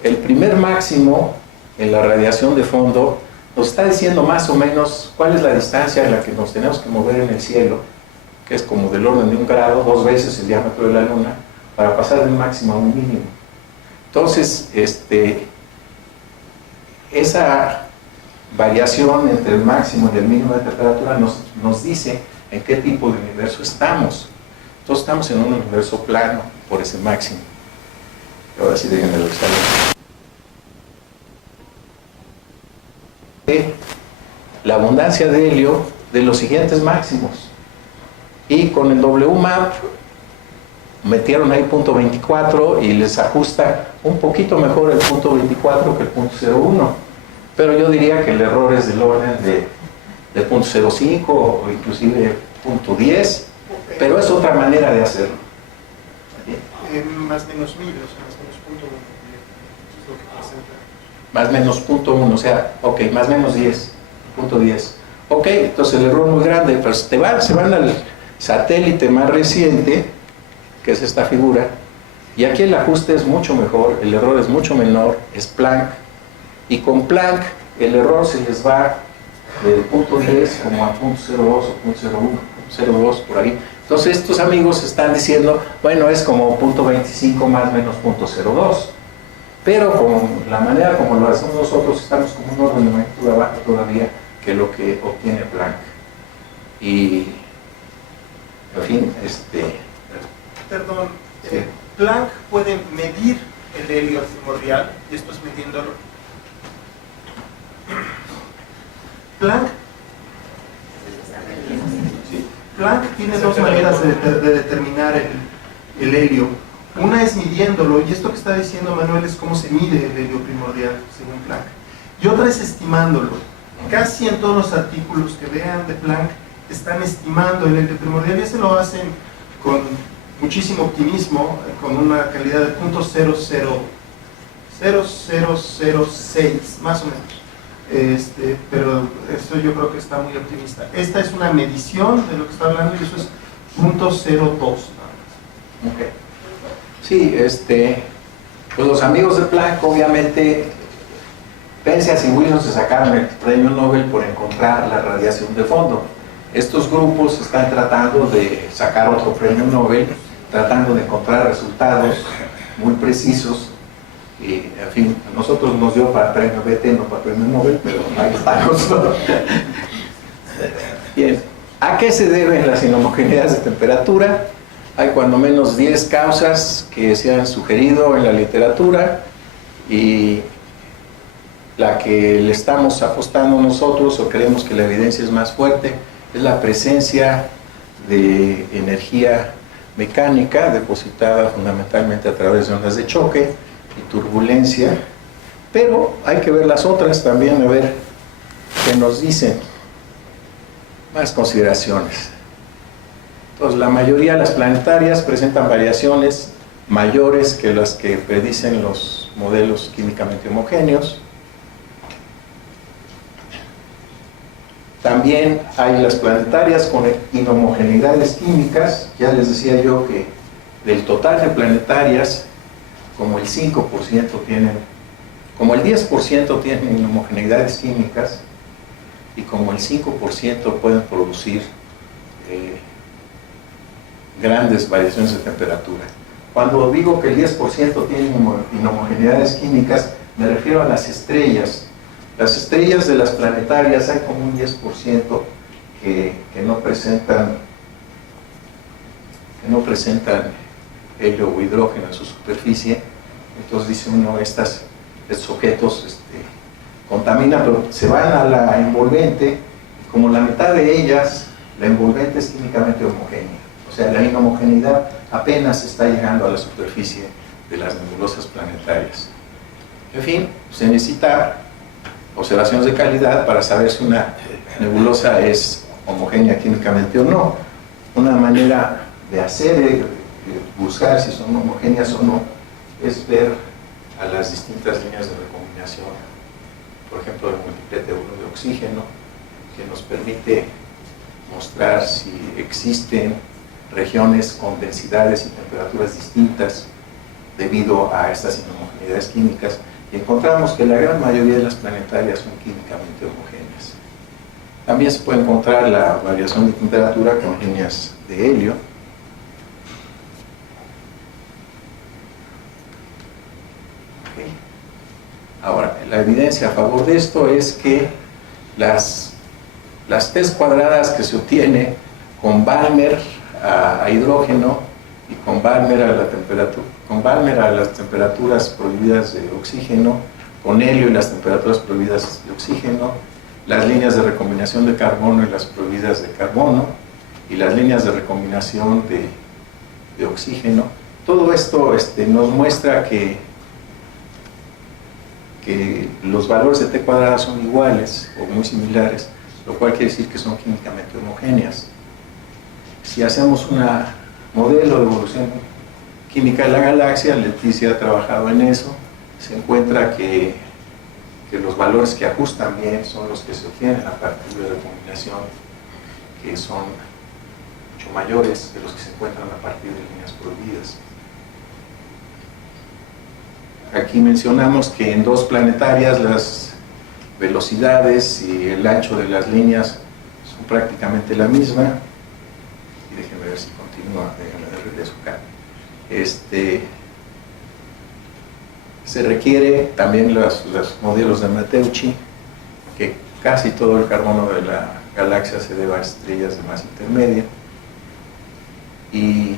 El primer máximo en la radiación de fondo nos está diciendo más o menos cuál es la distancia en la que nos tenemos que mover en el cielo, que es como del orden de 1 grado, 2 veces el diámetro de la Luna, para pasar de un máximo a un mínimo. Entonces, esa variación entre el máximo y el mínimo de temperatura nos dice en qué tipo de universo estamos. Entonces estamos en un universo plano por ese máximo. Ahora sí, déjenme lo que sale. La abundancia de helio de los siguientes máximos, y con el WMAP metieron ahí punto 24 y les ajusta un poquito mejor el punto 24 que el punto 01, pero yo diría que el error es del orden de punto 05 o inclusive punto 10, pero es otra manera de hacerlo. Más menos 1000, o sea, más menos punto 1, eso es lo que presenta. Más menos punto 1, o sea, ok, más menos 10, punto 10. Ok, entonces el error es muy grande, pero se van al satélite más reciente, que es esta figura, y aquí el ajuste es mucho mejor, el error es mucho menor, es Planck, y con Planck el error se les va del punto 10 como a punto 02 o punto 01, 02 por ahí. Entonces estos amigos están diciendo, bueno, es como punto 25 más menos punto 02, pero con la manera como lo hacemos nosotros estamos como un orden de magnitud abajo todavía que lo que obtiene Planck. Y, en fin, Perdón, sí. Planck puede medir el helio primordial, y esto es midiéndolo. Planck tiene dos maneras de determinar el helio. Una es midiéndolo, y esto que está diciendo Manuel es cómo se mide el helio primordial según Planck. Y otra es estimándolo. Casi en todos los artículos que vean de Planck están estimando el helio primordial, y eso lo hacen con muchísimo optimismo, con una calidad de .0006 más o menos. Pero eso yo creo que está muy optimista. Esta es una medición de lo que está hablando, y eso es .02. Okay. Sí, pues los amigos de Planck, obviamente, Penzias y Wilson se sacaron el premio Nobel por encontrar la radiación de fondo. Estos grupos están tratando de sacar otro premio Nobel, tratando de encontrar resultados muy precisos. Y, en fin, a nosotros nos dio para premio BT, no para premio Nobel, pero ahí estamos. Bien, ¿a qué se deben las inhomogeneidades de temperatura? Hay cuando menos 10 causas que se han sugerido en la literatura, y la que le estamos apostando nosotros, o creemos que la evidencia es más fuerte, es la presencia de energía mecánica depositada fundamentalmente a través de ondas de choque y turbulencia, pero hay que ver las otras también, a ver qué nos dicen. Más consideraciones. Entonces, la mayoría de las planetarias presentan variaciones mayores que las que predicen los modelos químicamente homogéneos. También hay las planetarias con inhomogeneidades químicas. Ya les decía yo que del total de planetarias, como el 5% tienen, como el 10% tienen inhomogeneidades químicas, y como el 5% pueden producir grandes variaciones de temperatura. Cuando digo que el 10% tiene inhomogeneidades químicas, me refiero a las estrellas. Las estrellas de las planetarias hay como un 10% que no presentan helio o hidrógeno en su superficie. Entonces dice uno, estos objetos contaminan, pero se van a la envolvente, y como la mitad de ellas, la envolvente es químicamente homogénea. O sea, la inhomogeneidad apenas está llegando a la superficie de las nebulosas planetarias. En fin, se necesita observaciones de calidad para saber si una nebulosa es homogénea químicamente o no. Una manera de buscar si son homogéneas o no, es ver a las distintas líneas de recombinación, por ejemplo, el multiplete 1 de oxígeno, que nos permite mostrar si existen regiones con densidades y temperaturas distintas debido a estas inhomogeneidades químicas, y encontramos que la gran mayoría de las planetarias son químicamente homogéneas. También se puede encontrar la variación de temperatura con líneas de helio. Okay. Ahora, la evidencia a favor de esto es que las T's cuadradas que se obtiene con Balmer a hidrógeno y con Balmer a las temperaturas prohibidas de oxígeno, con helio y las temperaturas prohibidas de oxígeno, las líneas de recombinación de carbono y las prohibidas de carbono, y las líneas de recombinación de oxígeno. Todo esto nos muestra que los valores de T cuadrada son iguales o muy similares, lo cual quiere decir que son químicamente homogéneas. Si hacemos un modelo de evolución química de la galaxia, Leticia ha trabajado en eso, se encuentra que los valores que ajustan bien son los que se obtienen a partir de recombinación, que son mucho mayores de los que se encuentran a partir de líneas prohibidas. Aquí mencionamos que en dos planetarias las velocidades y el ancho de las líneas son prácticamente la misma. Y déjenme ver si continúa, déjenme de regreso acá. Se requiere también los modelos de Matteucci, que casi todo el carbono de la galaxia se debe a estrellas de masa intermedia. Y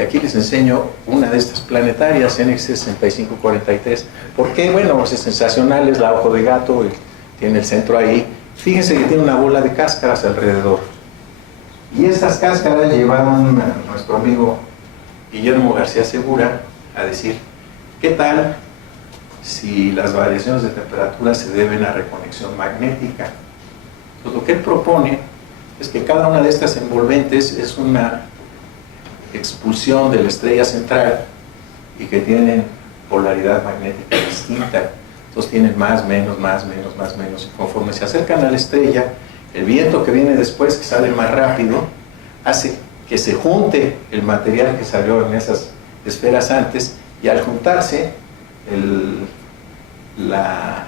aquí les enseño una de estas planetarias, NX 6543. ¿Por qué? Bueno, es sensacional, es la ojo de gato, tiene el centro ahí. Fíjense que tiene una bola de cáscaras alrededor. Y estas cáscaras llevaron a nuestro amigo Guillermo García Segura a decir, ¿qué tal si las variaciones de temperatura se deben a reconexión magnética? Pues lo que él propone es que cada una de estas envolventes es una expulsión de la estrella central y que tienen polaridad magnética distinta. Entonces tienen más, menos, más, menos, más, menos. Y conforme se acercan a la estrella, el viento que viene después, que sale más rápido, hace que se junte el material que salió en esas esferas antes, y al juntarse la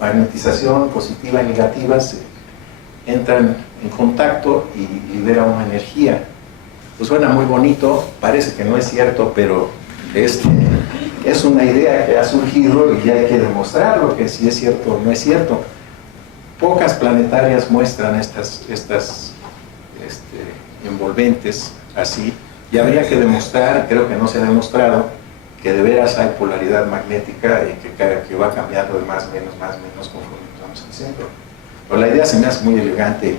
magnetización positiva y negativa se entran en contacto y libera una energía. Pues suena muy bonito, parece que no es cierto, pero es una idea que ha surgido y hay que demostrarlo, que si es cierto o no es cierto. Pocas planetarias muestran estas envolventes así, y habría que demostrar, creo que no se ha demostrado, que de veras hay polaridad magnética y que va cambiando de más menos conforme nos vamos al centro. Pero la idea se me hace muy elegante,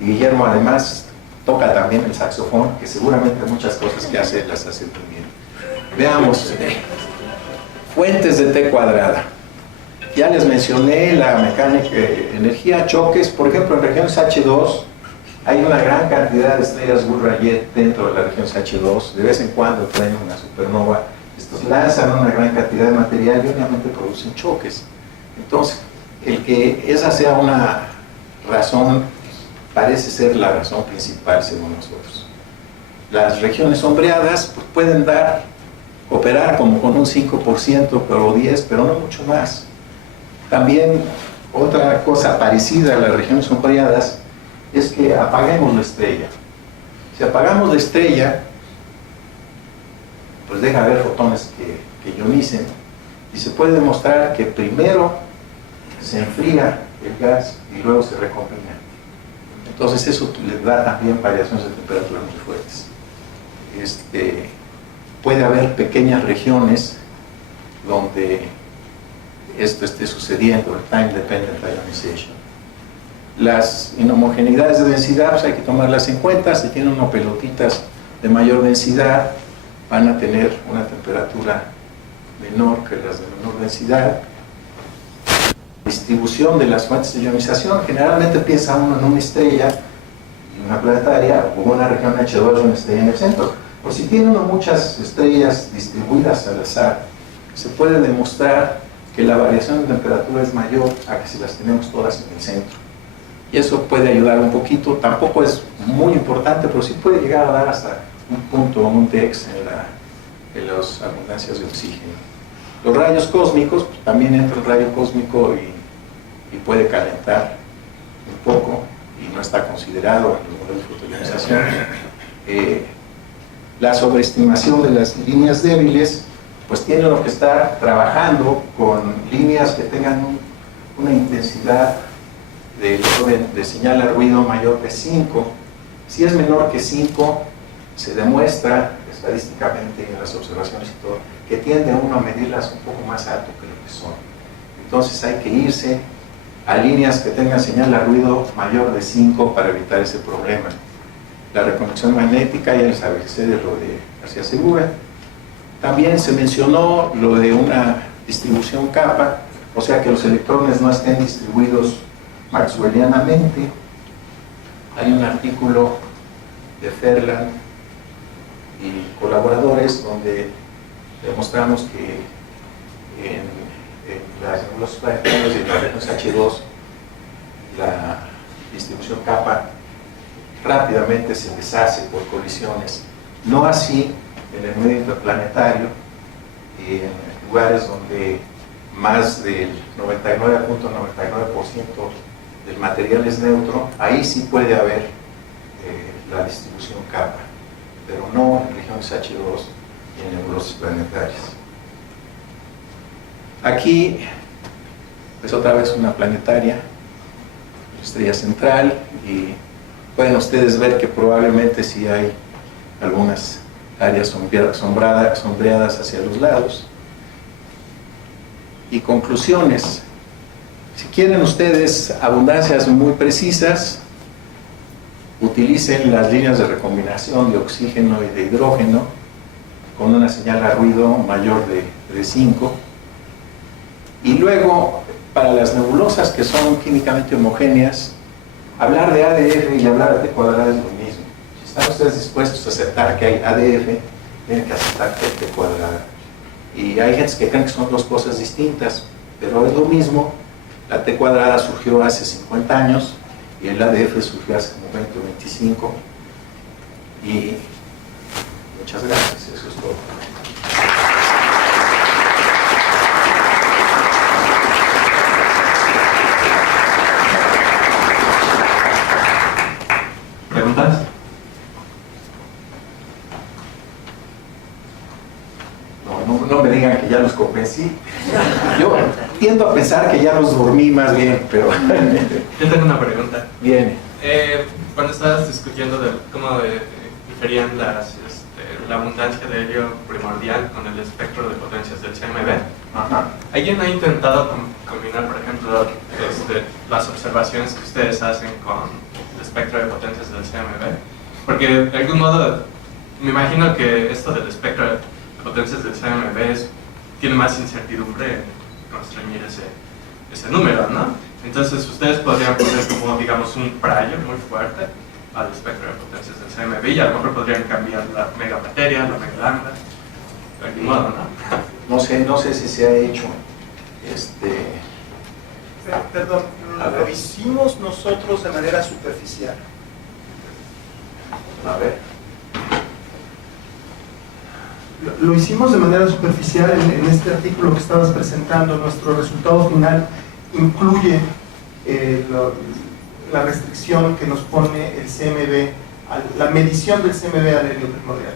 y Guillermo además toca también el saxofón, que seguramente muchas cosas que hace las hace muy bien. Veamos, fuentes de T cuadrada. Ya les mencioné la mecánica de energía, choques. Por ejemplo, en regiones H2 hay una gran cantidad de estrellas Bull-Rayet dentro de la región H2. De vez en cuando traen una supernova. Estos lanzan una gran cantidad de material y obviamente producen choques. Entonces, el que esa sea una razón parece ser la razón principal según nosotros. Las regiones sombreadas pues, pueden operar como con un 5% o 10%, pero no mucho más. También otra cosa parecida a las regiones sombreadas es que apaguemos la estrella. Si apagamos la estrella, pues deja haber fotones que ionicen, y se puede demostrar que primero se enfría el gas y luego se recombina. Entonces eso le da también variaciones de temperatura muy fuertes. Puede haber pequeñas regiones donde esto esté sucediendo, el Time Dependent Ionization. Las inhomogeneidades de densidad pues hay que tomarlas en cuenta. Si tienen unas pelotitas de mayor densidad, van a tener una temperatura menor que las de menor densidad. Distribución de las fuentes de ionización, generalmente piensa uno en una estrella y una planetaria, o una región H2 y una estrella en el centro. O si tiene uno muchas estrellas distribuidas al azar, se puede demostrar que la variación de temperatura es mayor a que si las tenemos todas en el centro. Y eso puede ayudar un poquito, tampoco es muy importante, pero sí puede llegar a dar hasta un punto, un dex en las abundancias de oxígeno. Los rayos cósmicos, pues, también entra un rayo cósmico y puede calentar un poco y no está considerado en los modelos de fotoionización. La sobreestimación de las líneas débiles, pues tiene uno que estar trabajando con líneas que tengan una intensidad de señal a ruido mayor de 5. Si es menor que 5, se demuestra estadísticamente en las observaciones y todo, que tiende uno a medirlas un poco más alto que lo que son. Entonces hay que irse a líneas que tengan señal a ruido mayor de 5 para evitar ese problema. La reconexión magnética, ya les avisé de lo de García Segura. También se mencionó lo de una distribución capa, o sea que los electrones no estén distribuidos maxwellianamente. Hay un artículo de Ferland y colaboradores donde demostramos que en las nebulosas planetarias y en las regiones H2 la distribución kappa rápidamente se deshace por colisiones. No así en el medio interplanetario, en lugares donde más del 99.99% del material es neutro, ahí sí puede haber la distribución kappa, pero no en regiones H2 y en nebulosas planetarias. Aquí es otra vez una planetaria, estrella central, y pueden ustedes ver que probablemente sí hay algunas áreas sombreadas hacia los lados. Y conclusiones. Si quieren ustedes abundancias muy precisas, utilicen las líneas de recombinación de oxígeno y de hidrógeno con una señal a ruido mayor de 5. Y luego, para las nebulosas que son químicamente homogéneas, hablar de ADF y hablar de T cuadrada es lo mismo. Si están ustedes dispuestos a aceptar que hay ADF, tienen que aceptar que hay T cuadrada. Y hay gente que creen que son dos cosas distintas, pero es lo mismo. La T cuadrada surgió hace 50 años y el ADF surgió hace como 20 o 25. Y muchas gracias, eso es todo. ¿Preguntas? No me digan que ya los convencí. Yo tiendo a pensar que ya los dormí más bien, pero Yo tengo una pregunta. viene. Cuando estabas discutiendo de cómo diferían la abundancia de helio primordial con el espectro de potencias del CMB, Ajá. ¿alguien ha intentado combinar, por ejemplo, las observaciones que ustedes hacen con el espectro de potencias del CMB? Porque de algún modo, me imagino que esto del espectro de potencias del CMB tiene más incertidumbre en constreñir ese número, ¿no? Entonces ustedes podrían poner como, digamos, un prior muy fuerte al espectro de potencias del CMB y a lo mejor podrían cambiar la megamateria, la megalambda, de algún modo, ¿no? No sé si se ha hecho. Perdón, A ver. lo hicimos nosotros de manera superficial. A ver. Lo hicimos de manera superficial en este artículo que estabas presentando. Nuestro resultado final incluye la restricción que nos pone el CMB, la medición del CMB al helio primordial.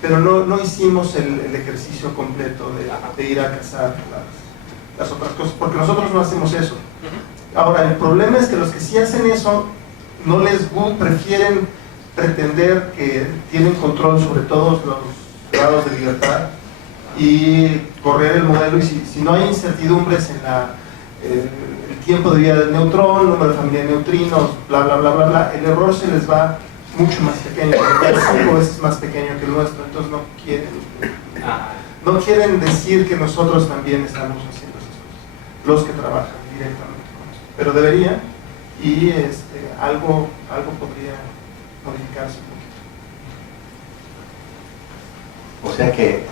Pero no hicimos el ejercicio completo de ir a cazar las otras cosas, porque nosotros no hacemos eso. Ahora, el problema es que los que sí hacen eso, prefieren pretender que tienen control sobre todos los grados de libertad y correr el modelo, y si no hay incertidumbres en el tiempo de vida del neutrón, número de familia de neutrinos, bla bla bla bla bla, el error se les va mucho más pequeño, es 5 veces más pequeño que el nuestro. Entonces no quieren decir que nosotros también estamos haciendo esas cosas, los que trabajan directamente con eso, pero deberían, y algo podría modificarse un poquito. O sea que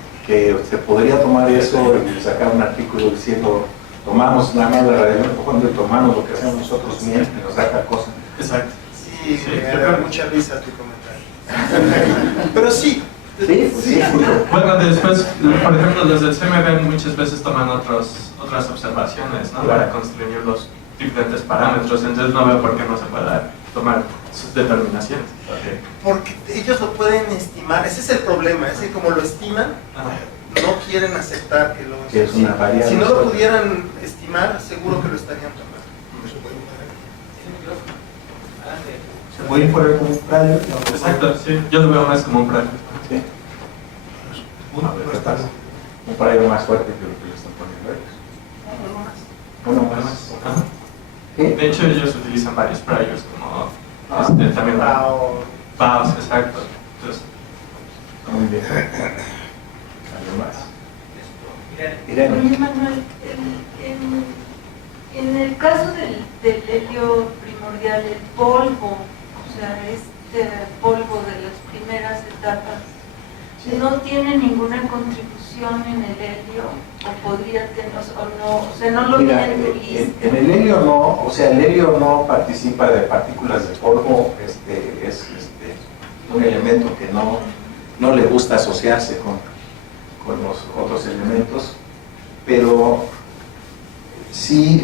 se podría tomar eso y sacar un artículo diciendo tomamos nada más la radiación profundo y tomamos lo que hacemos nosotros bien y nos da tal cosa. Exacto. Sí, me da mucha risa tu comentario. Pero sí. Sí. Bueno, después, por ejemplo, desde el CMB muchas veces toman otras observaciones, ¿no? Para construir los diferentes parámetros, entonces no veo por qué no se pueda tomar sus determinaciones. Porque ellos lo pueden estimar, ese es el problema, es que como lo estiman, no quieren aceptar que es una variable. Si no lo pudieran estimar, seguro que lo estarían tomando. Se puede poner como un prior. Exacto, sí, yo lo veo más como un prior. Sí. Un prior más fuerte que lo que le están poniendo ellos. Uno más. Ajá. ¿Sí? De hecho, ellos utilizan varios priors como también PAOS, exacto. Entonces, Muy bien. ¿Algo más? Irene. Oye, Manuel, en el caso del helio primordial, el polvo, o sea, este polvo de las primeras etapas, ¿no tiene ninguna contribución en el helio? ¿O podría tener, o no? O sea, no lo Mira, viene en el helio no, o sea, el helio no participa de partículas de polvo, es un elemento que no le gusta asociarse con los otros elementos, pero sí,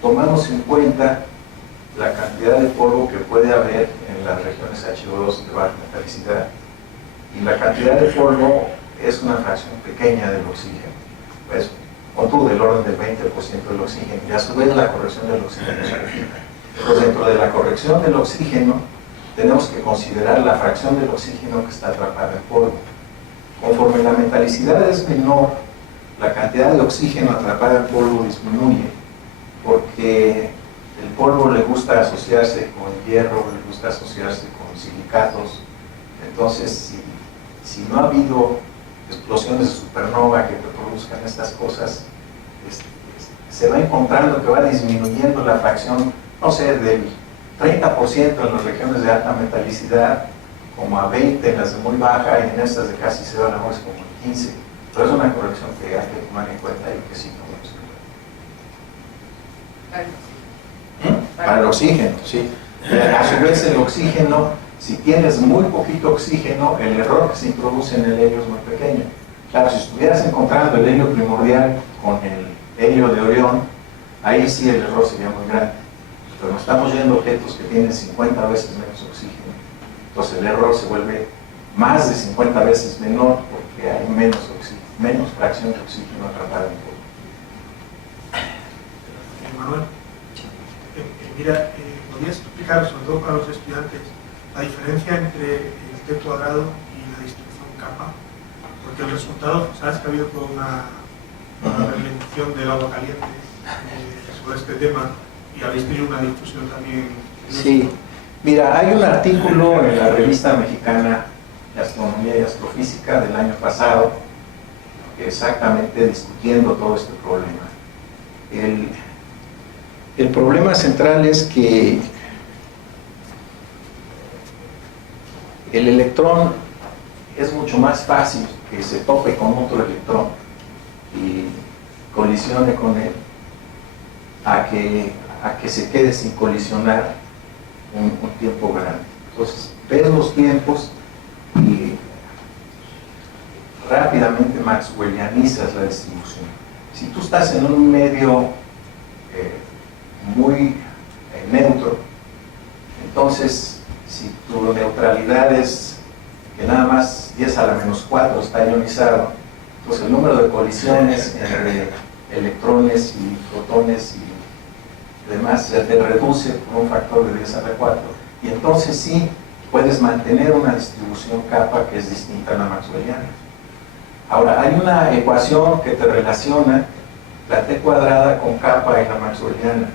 tomamos en cuenta la cantidad de polvo que puede haber en las regiones H2 de baja metalicidad, y la cantidad de polvo es una fracción pequeña del oxígeno, pues, del orden del 20% del oxígeno, y a su vez la corrección del oxígeno es pequeña. Entonces, dentro de la corrección del oxígeno tenemos que considerar la fracción del oxígeno que está atrapada en polvo. Conforme la metalicidad es menor, la cantidad de oxígeno atrapada en polvo disminuye, porque el polvo le gusta asociarse con hierro, le gusta asociarse con silicatos. Entonces, si no ha habido explosiones de supernova que produzcan estas cosas, se va encontrando que va disminuyendo la fracción, no sé, del 30% en las regiones de alta metalicidad, como a 20 en las de muy baja, y en estas de casi 0 a lo mejor es como 15. Pero es una corrección que hay que tomar en cuenta y que sí tomamos en cuenta. Para el oxígeno, sí. A su vez el oxígeno, si tienes muy poquito oxígeno, el error que se introduce en el helio es muy pequeño. Claro, si estuvieras encontrando el helio primordial con el helio de Orión, ahí sí el error sería muy grande. Pero nos estamos yendo a objetos que tienen 50 veces menos oxígeno. Entonces el error se vuelve más de 50 veces menor porque hay menos fracción de oxígeno atrapada en el polvo. Manuel, mira, ¿podrías explicar, sobre todo para los estudiantes, la diferencia entre el T cuadrado y la distribución kappa? Porque el resultado, sabes que ha habido toda una revelación del agua caliente sobre este tema y habéis tenido una difusión también. Sí, mira, hay un artículo en la revista mexicana de Astronomía y Astrofísica del año pasado, exactamente discutiendo todo este problema. El problema central es que el electrón es mucho más fácil que se tope con otro electrón y colisione con él a que se quede sin colisionar un tiempo grande. Entonces, ves los tiempos y rápidamente maxwellianizas la distribución. Si tú estás en un medio muy neutro, entonces si tu neutralidad es que nada más 10 a la menos 4 está ionizado, entonces el número de colisiones entre electrones y protones y demás se te reduce por un factor de 10 a la 4, y entonces sí puedes mantener una distribución kappa que es distinta a la maxwelliana. Ahora, hay una ecuación que te relaciona la T cuadrada con kappa en la maxwelliana.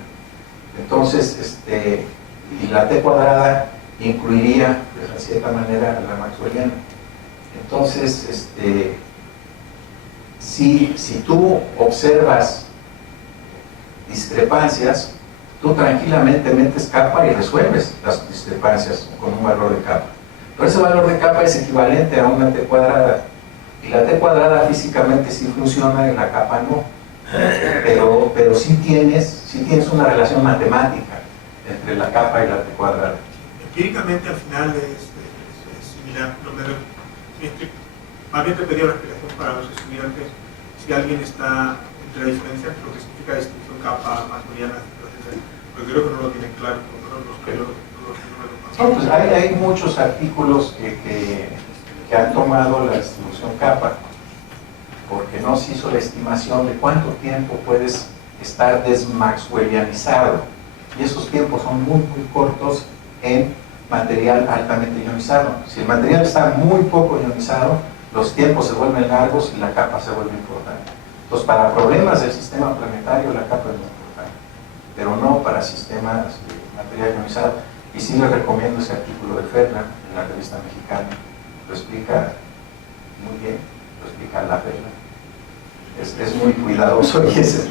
Entonces, y la T cuadrada incluiría, de cierta manera, la maxwelliana. Entonces, si tú observas discrepancias, tú tranquilamente metes kappa y resuelves las discrepancias con un valor de kappa. Pero ese valor de kappa es equivalente a una T cuadrada. Y la T cuadrada físicamente sí funciona y la kappa no. Pero sí tienes una relación matemática entre la kappa y la T cuadrada. Empíricamente al final es similar. Más bien te pedía una explicación para los estudiantes si alguien está entre la diferencia entre lo que significa distribución kappa, maxwelliana, etc. Porque creo que no lo tienen claro, No, pues hay muchos artículos que han tomado la distribución kappa porque no se hizo la estimación de cuánto tiempo puedes estar desmaxwellianizado, y esos tiempos son muy cortos en material altamente ionizado. Si el material está muy poco ionizado, los tiempos se vuelven largos y la kappa se vuelve importante. Entonces, para problemas del sistema planetario la kappa es muy importante, pero no para sistemas de material ionizado. Y sí les recomiendo ese artículo de Ferland en la revista mexicana. Lo explica muy bien, lo explica la Ferland. Es muy cuidadoso y es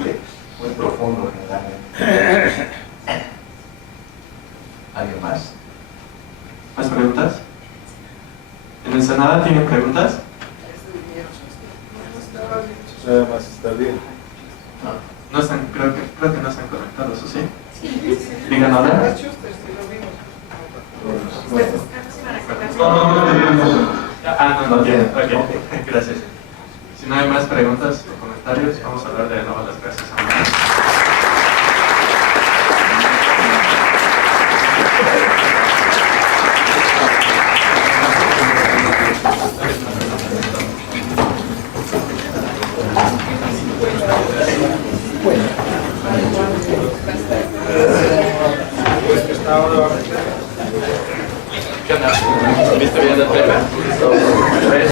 muy profundo generalmente. ¿Alguien más? ¿Más preguntas? ¿En Ensenada tienen preguntas? Nada más está bien. No están, creo que no están conectados, ¿o sí? Digan ahora. No tienen. Ok, gracias. Si no hay más preguntas o comentarios, vamos a dar de nuevo las gracias a Manuel. ¿Qué onda? ¿Viste bien la tele?